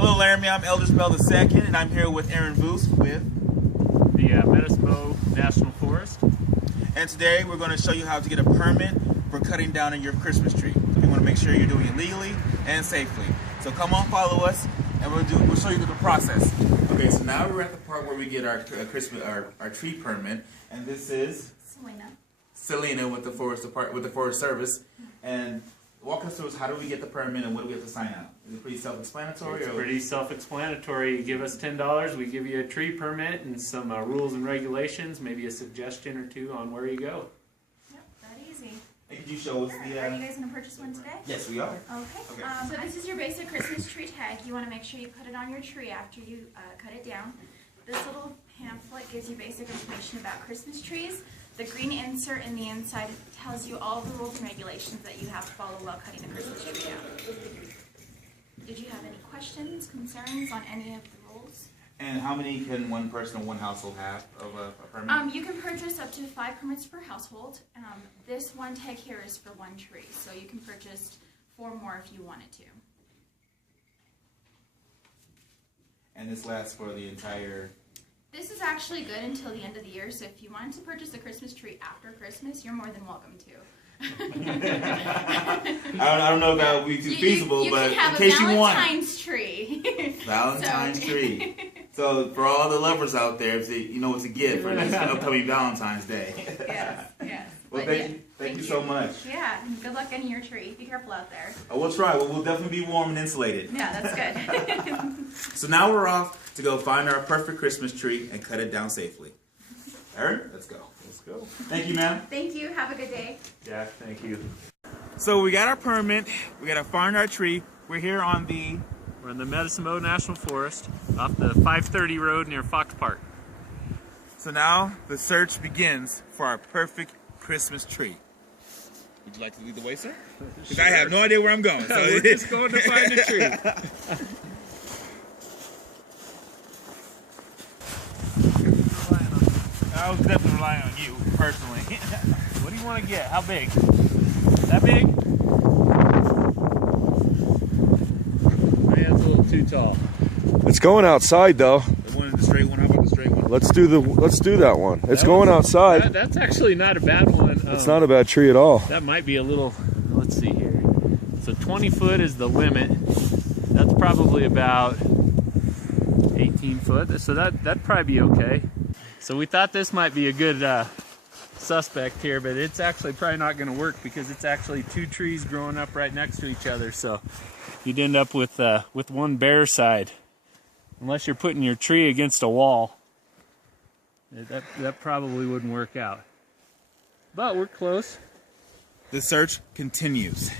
Hello, Laramie. I'm Eldridge Bell II, and I'm here with Aaron Voos with the Medicine National Forest. And today we're going to show you how to get a permit for cutting down your Christmas tree. So we want to make sure you're doing it legally and safely. So come on, follow us, and we'll show you the process. Okay, so now we're at the part where we get our tree permit, and this is Selena with the Forest Service. And walk us through how do we get the permit and what do we have to sign out? Is it pretty self-explanatory? It's pretty self-explanatory. You give us $10, we give you a tree permit and some rules and regulations, maybe a suggestion or two on where you go. Yep, that easy. And could you show us the... Are you guys going to purchase one today? Yes, we are. Okay. So this is your basic Christmas tree tag. You want to make sure you put it on your tree after you cut it down. This little pamphlet gives you basic information about Christmas trees. The green insert in the inside tells you all the rules and regulations that you have to follow while cutting the Christmas tree down. Did you have any questions, concerns on any of the rules? And how many can one person or one household have of a permit? You can purchase up to 5 permits per household. This one tag here is for one tree, so you can purchase 4 more if you wanted to. And this lasts for the entire... This is actually good until the end of the year, so if you wanted to purchase a Christmas tree after Christmas, you're more than welcome to. I don't know if that would be too feasible, but in case you want Valentine's tree. Valentine's tree. So for all the lovers out there, you know what to get for this upcoming Valentine's Day. Yes, yes. Well, thank you so much. Yeah, and good luck getting your tree. Be careful out there. Oh, we'll try. We'll definitely be warm and insulated. Yeah, that's good. So now we're off to go find our perfect Christmas tree and cut it down safely. Aaron, let's go. Let's go. Thank you, ma'am. Thank you. Have a good day. Yeah, thank you. So we got our permit. We got to find our tree. We're here on the... We're in the Medicine National Forest off the 530 road near Fox Park. So now the search begins for our perfect Christmas tree. Would you like to lead the way, sir? Because sure. I have no idea where I'm going. So we're just going to find a tree. I was definitely relying on you, personally. What do you want to get? How big? That big? Man, it's a little too tall. It's going outside though. The one in the straight one. How about the straight one? Let's do that one. It's going outside. That's actually not a bad one. It's not a bad tree at all. That might be a little. Let's see here. So 20 foot is the limit. That's probably about 18 foot. So that'd probably be okay. So we thought this might be a good suspect here, but it's actually probably not going to work because it's actually 2 trees growing up right next to each other. So you'd end up with one bare side, unless you're putting your tree against a wall. That probably wouldn't work out. But we're close. The search continues.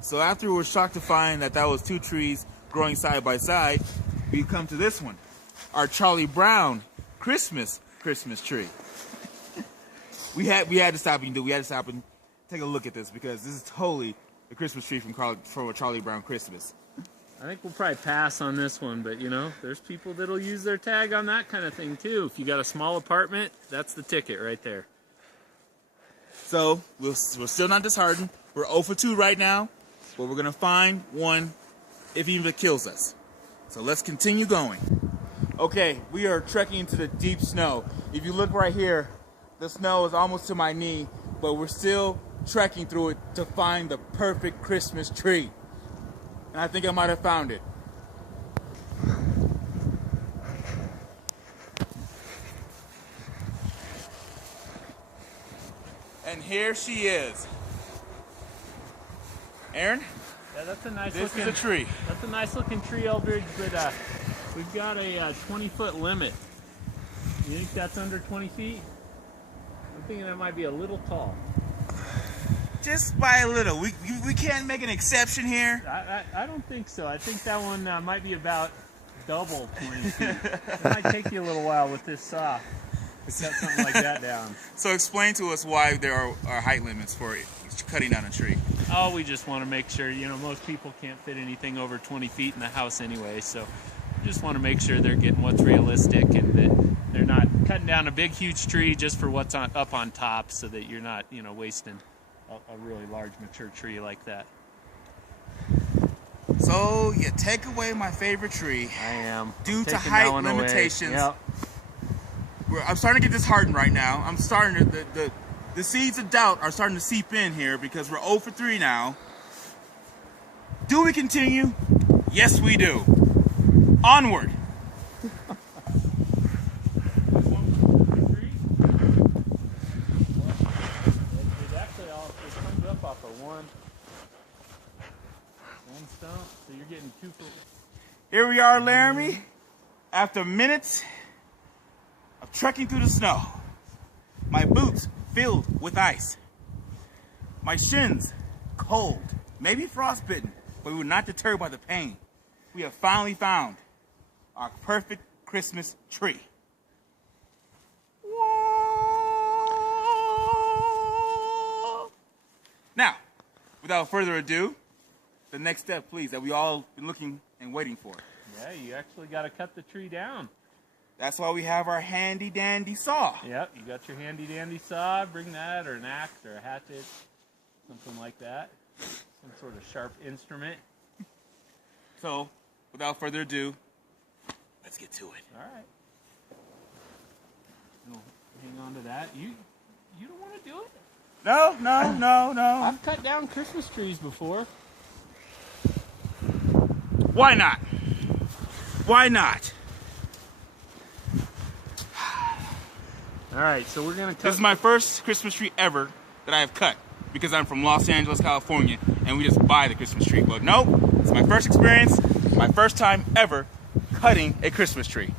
So after we were shocked to find that was 2 trees growing side by side, we come to this one, our Charlie Brown Christmas tree. We had to stop and take a look at this because this is totally the Christmas tree from a Charlie Brown Christmas. I think we'll probably pass on this one, but you know, there's people that'll use their tag on that kind of thing too. If you got a small apartment, that's the ticket right there. So we're still not disheartened. We're 0 for 2 right now, but we're gonna find one if even it kills us. So let's continue going. Okay, we are trekking into the deep snow. If you look right here, the snow is almost to my knee, but we're still trekking through it to find the perfect Christmas tree. And I think I might have found it. And here she is. Aaron? Yeah, that's a nice this looking is a tree. That's a nice looking tree, Eldridge, but we've got a 20-foot limit. You think that's under 20 feet? I'm thinking that might be a little tall. Just by a little. We can't make an exception here. I don't think so. I think that one might be about double 20 feet. It might take you a little while with this saw to cut something like that down. So explain to us why there are height limits for cutting down a tree. Oh, we just want to make sure, you know, most people can't fit anything over 20 feet in the house anyway, so we just want to make sure they're getting what's realistic and that they're not cutting down a big, huge tree just for what's up on top so that you're not, you know, wasting a really large mature tree like that. So you take away my favorite tree. I am. Due to Taking height that one away. limitations. Yep. I'm starting to get disheartened right now. I'm starting to, the seeds of doubt are starting to seep in here because we're 0 for 3 now. Do we continue? Yes, we do. Onward. So you're getting 2 for... Here we are, Laramie, after minutes of trekking through the snow. My boots filled with ice. My shins cold, maybe frostbitten, but we were not deterred by the pain. We have finally found our perfect Christmas tree. Now, without further ado, the next step, please, that we all been looking and waiting for. Yeah, you actually got to cut the tree down. That's why we have our handy dandy saw. Yep, you got your handy dandy saw. Bring that, or an axe, or a hatchet, something like that. Some sort of sharp instrument. So, without further ado, let's get to it. All right. We'll hang on to that. You don't want to do it? No. I've cut down Christmas trees before. Why not? Why not? All right, so we're gonna cut. This is my first Christmas tree ever that I have cut because I'm from Los Angeles, California, and we just buy the Christmas tree. But no, it's my first experience, my first time ever cutting a Christmas tree.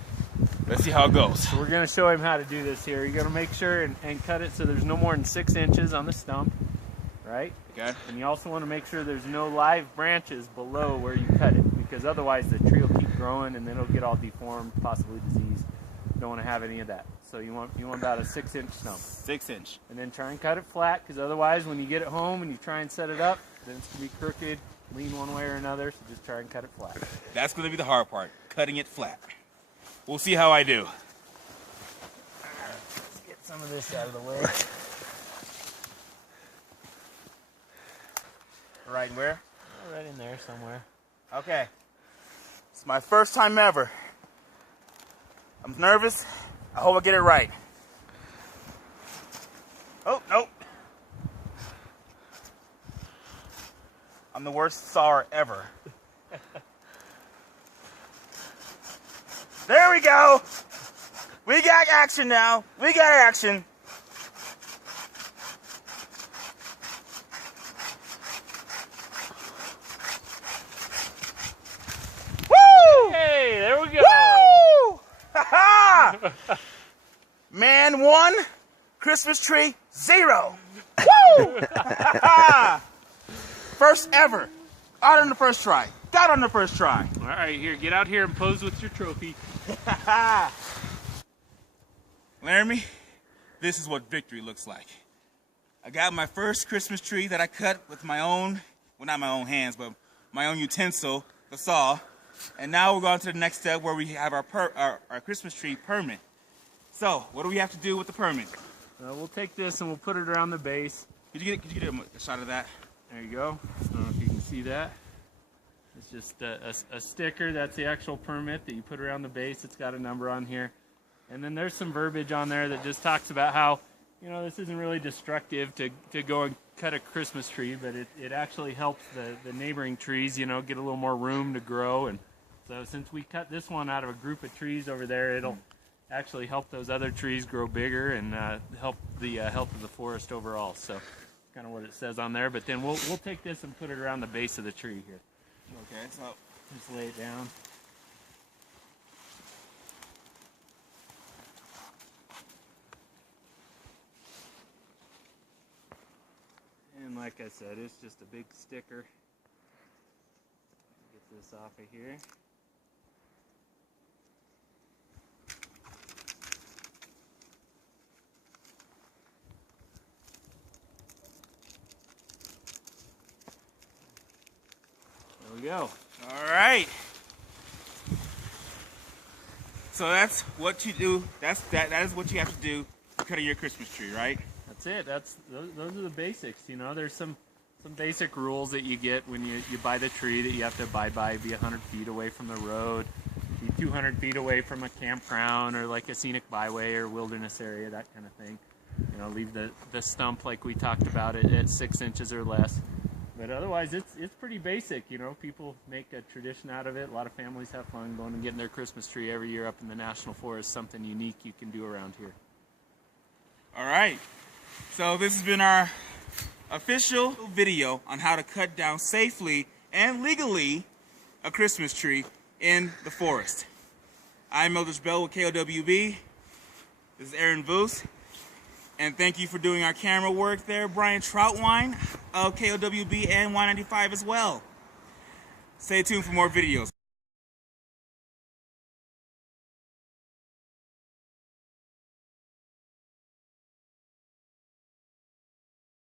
Let's see how it goes. So we're gonna show him how to do this here. You're gonna make sure and cut it so there's no more than 6 inches on the stump, right? Okay. And you also want to make sure there's no live branches below where you cut it, because otherwise the tree will keep growing and then it'll get all deformed, possibly diseased. You don't want to have any of that. So you want about a 6-inch stump. 6 inch. And then try and cut it flat, because otherwise when you get it home and you try and set it up, then it's going to be crooked, lean one way or another, so just try and cut it flat. That's going to be the hard part, cutting it flat. We'll see how I do. Let's get some of this out of the way. Right where? Right in there somewhere. Okay. It's my first time ever. I'm nervous. I hope I get it right. Oh, nope. I'm the worst sawer ever. There we go. We got action now. We got action. Woo! Hey, there we go. Woo! Ha-ha! Man 1, Christmas tree 0. Woo! Ha-ha! First ever. Out on the first try. Got on the first try. All right, here, get out here and pose with your trophy. Laramie, this is what victory looks like. I got my first Christmas tree that I cut with my own, well, not my own hands, but my own utensil, the saw. And now we're going to the next step where we have our Christmas tree permit. So, what do we have to do with the permit? We'll take this and we'll put it around the base. Could you get a shot of that? There you go. I don't know if you can see that. It's just a sticker. That's the actual permit that you put around the base. It's got a number on here. And then there's some verbiage on there that just talks about how, you know, this isn't really destructive to go and cut a Christmas tree, but it actually helps the neighboring trees, you know, get a little more room to grow. And so since we cut this one out of a group of trees over there, it'll actually help those other trees grow bigger and help the health of the forest overall. So that's kind of what it says on there. But then we'll take this and put it around the base of the tree here. Okay, so Just lay it down. And like I said, it's just a big sticker. Get this off of here. There we go. all right. So that's what you do. That is what you have to do to cut your Christmas tree, right? That's it. Those are the basics. You know, there's some Some basic rules that you get when you buy the tree that you have to abide by: be 100 feet away from the road, be 200 feet away from a campground or like a scenic byway or wilderness area, that kind of thing. You know, leave the stump like we talked about it at 6 inches or less. But otherwise, it's pretty basic. You know, people make a tradition out of it. A lot of families have fun going and getting their Christmas tree every year up in the National Forest. Something unique you can do around here. All right. So this has been our official video on how to cut down safely and legally a Christmas tree in the forest. I'm Eldridge Bell with KOWB. This is Aaron Voos. And thank you for doing our camera work there, Brian Troutwine of KOWB and Y95 as well. Stay tuned for more videos.